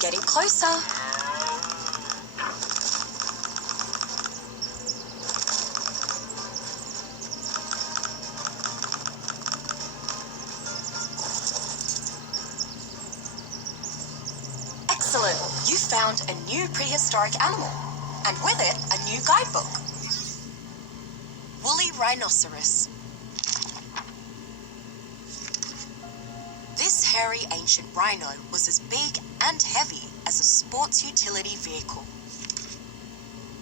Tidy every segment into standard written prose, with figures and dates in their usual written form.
getting closer. Excellent. You found a new prehistoric animal, and with it, a new guidebook. Woolly rhinoceros. This hairy ancient rhino was as big and heavy as a sports utility vehicle.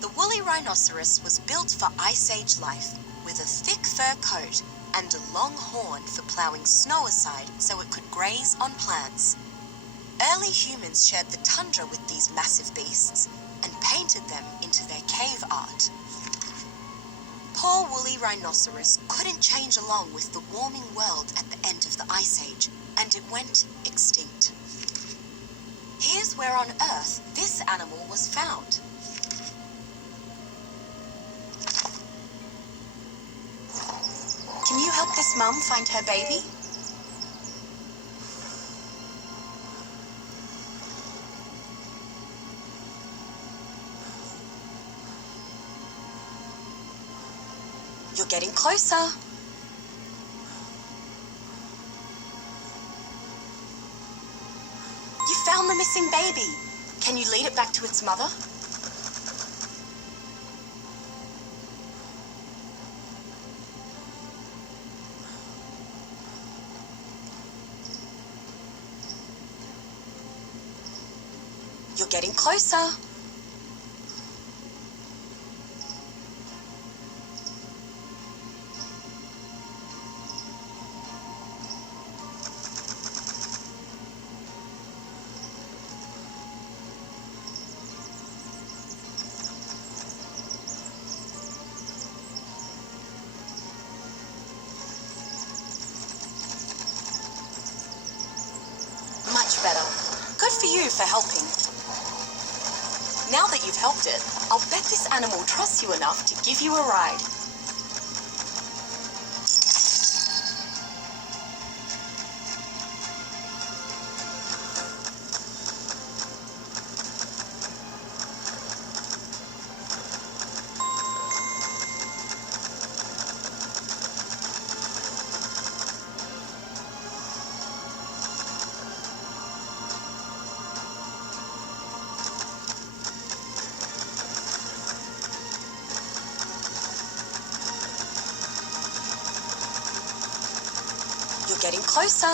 The woolly rhinoceros was built for Ice Age life, with a thick fur coat and a long horn for plowing snow aside so it could graze on plants. Early humans shared the tundra with these massive beasts and painted them into their cave art. Poor woolly rhinoceros couldn't change along with the warming world at the end of the Ice Age, and it went extinct. Here's where on Earth this animal was found. Can you help this mum find her baby? You're getting closer. You found the missing baby. Can you lead it back to its mother? You're getting closer. Much better. Good for you for helping. Now that you've helped it, I'll bet this animal trusts you enough to give you a ride. You're getting closer.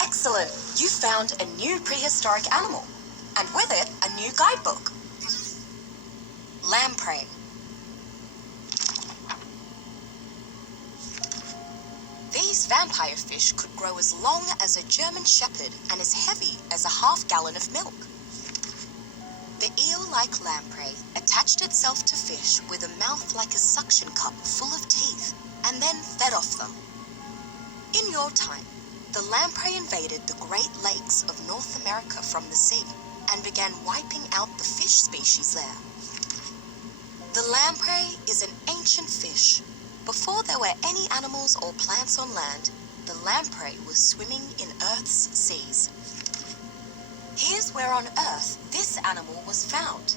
Excellent. You found a new prehistoric animal, and with it, a new guidebook. Lamprey. These vampire fish could grow as long as a German shepherd and as heavy as a half-gallon of milk. The eel-like lamprey attached itself to fish with a mouth like a suction cup full of teeth and then fed off them. In your time, the lamprey invaded the Great Lakes of North America from the sea and began wiping out the fish species there. The lamprey is an ancient fish. Before there were any animals or plants on land, the lamprey was swimming in Earth's seas. Here's where on Earth this animal was found.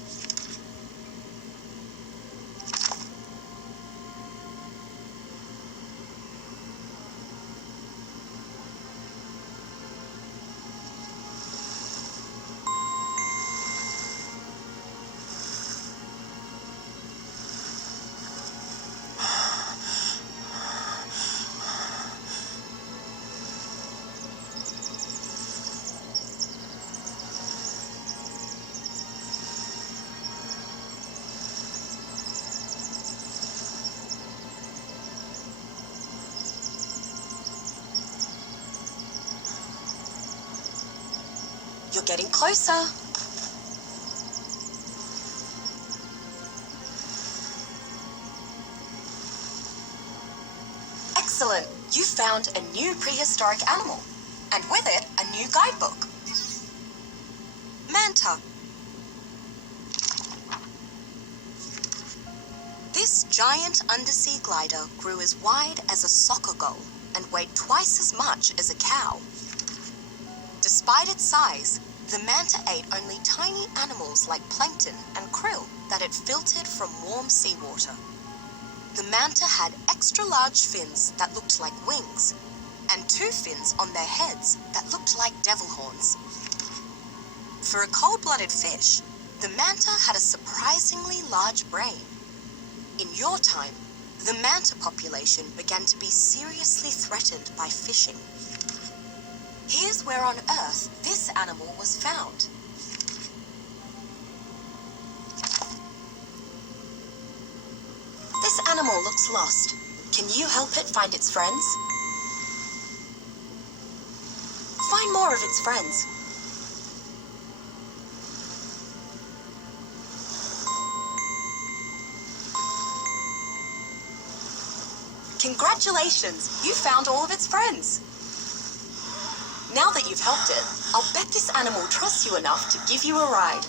You're getting closer. Excellent! You found a new prehistoric animal, and with it, a new guidebook. Manta. This giant undersea glider grew as wide as a soccer goal and weighed twice as much as a cow. Despite its size, the manta ate only tiny animals like plankton and krill that it filtered from warm seawater. The manta had extra-large fins that looked like wings, and 2 fins on their heads that looked like devil horns. For a cold-blooded fish, the manta had a surprisingly large brain. In your time, the manta population began to be seriously threatened by fishing. Here's where on Earth this animal was found. This animal looks lost. Can you help it find its friends? Find more of its friends. Congratulations! You found all of its friends. Now that you've helped it, I'll bet this animal trusts you enough to give you a ride.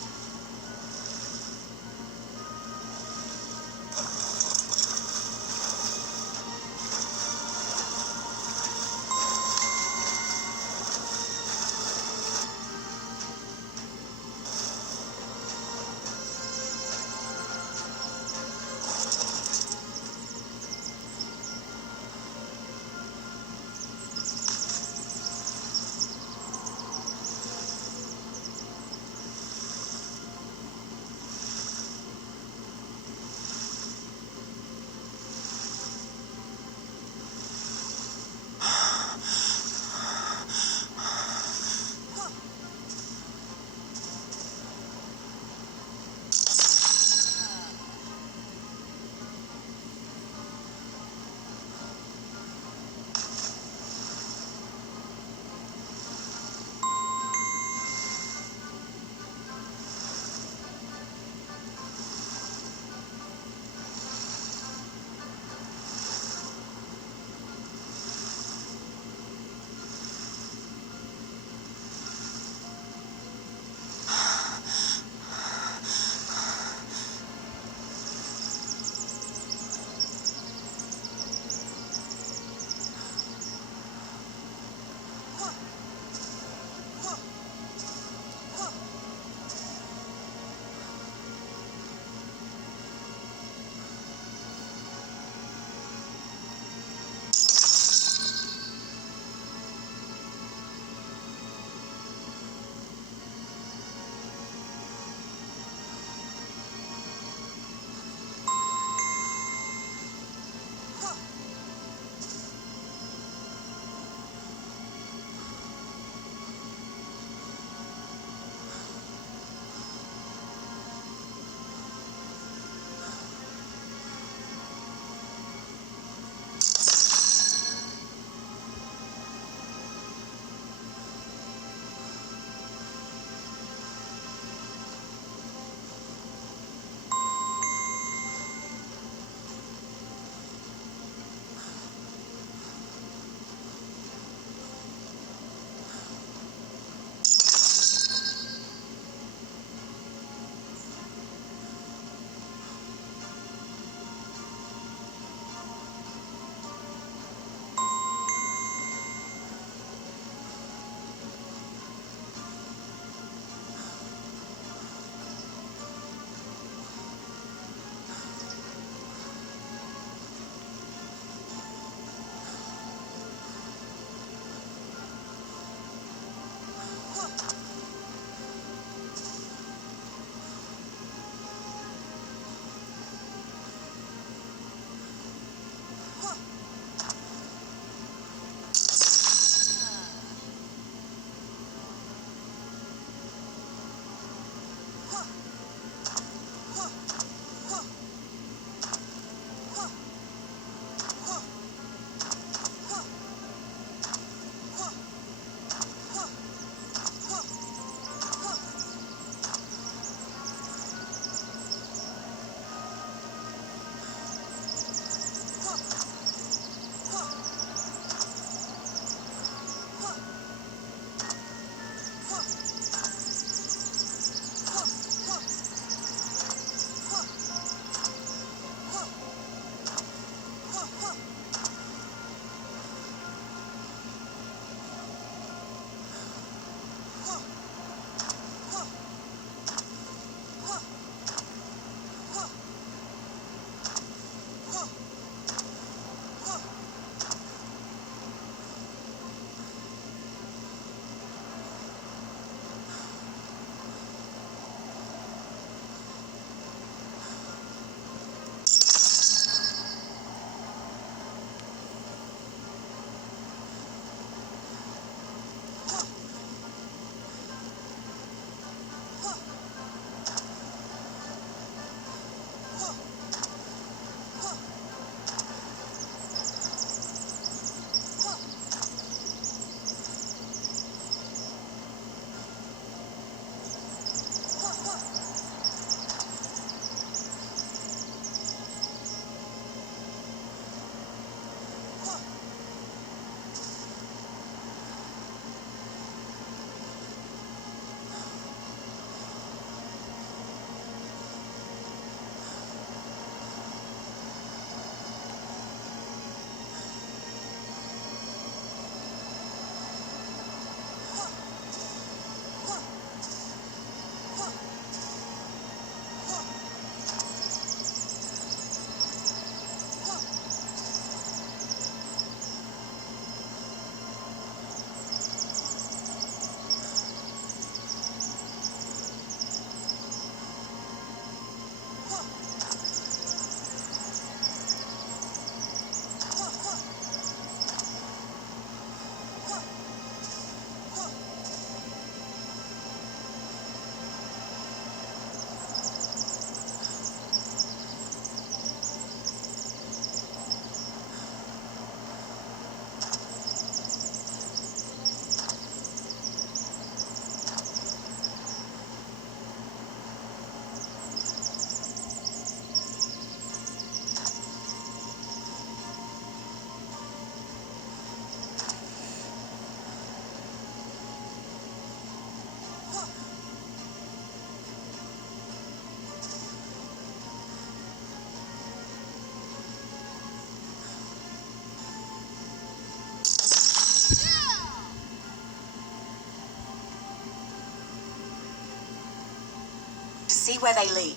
see where they lead.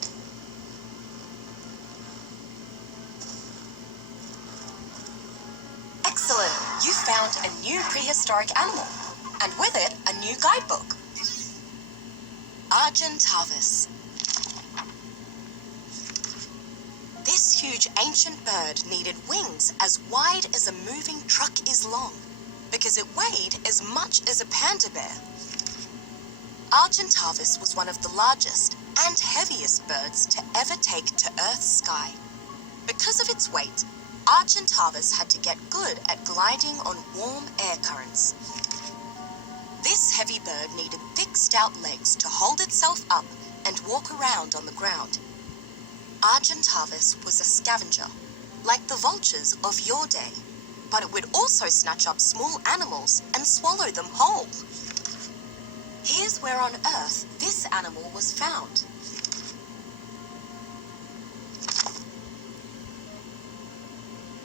Excellent! You found a new prehistoric animal, and with it, a new guidebook. Argentavis. This huge ancient bird needed wings as wide as a moving truck is long, because it weighed as much as a panda bear. Argentavis was one of the largest and heaviest birds to ever take to Earth's sky. Because of its weight, Argentavis had to get good at gliding on warm air currents. This heavy bird needed thick, stout legs to hold itself up and walk around on the ground. Argentavis was a scavenger, like the vultures of your day, but it would also snatch up small animals and swallow them whole. Here's where on Earth this animal was found.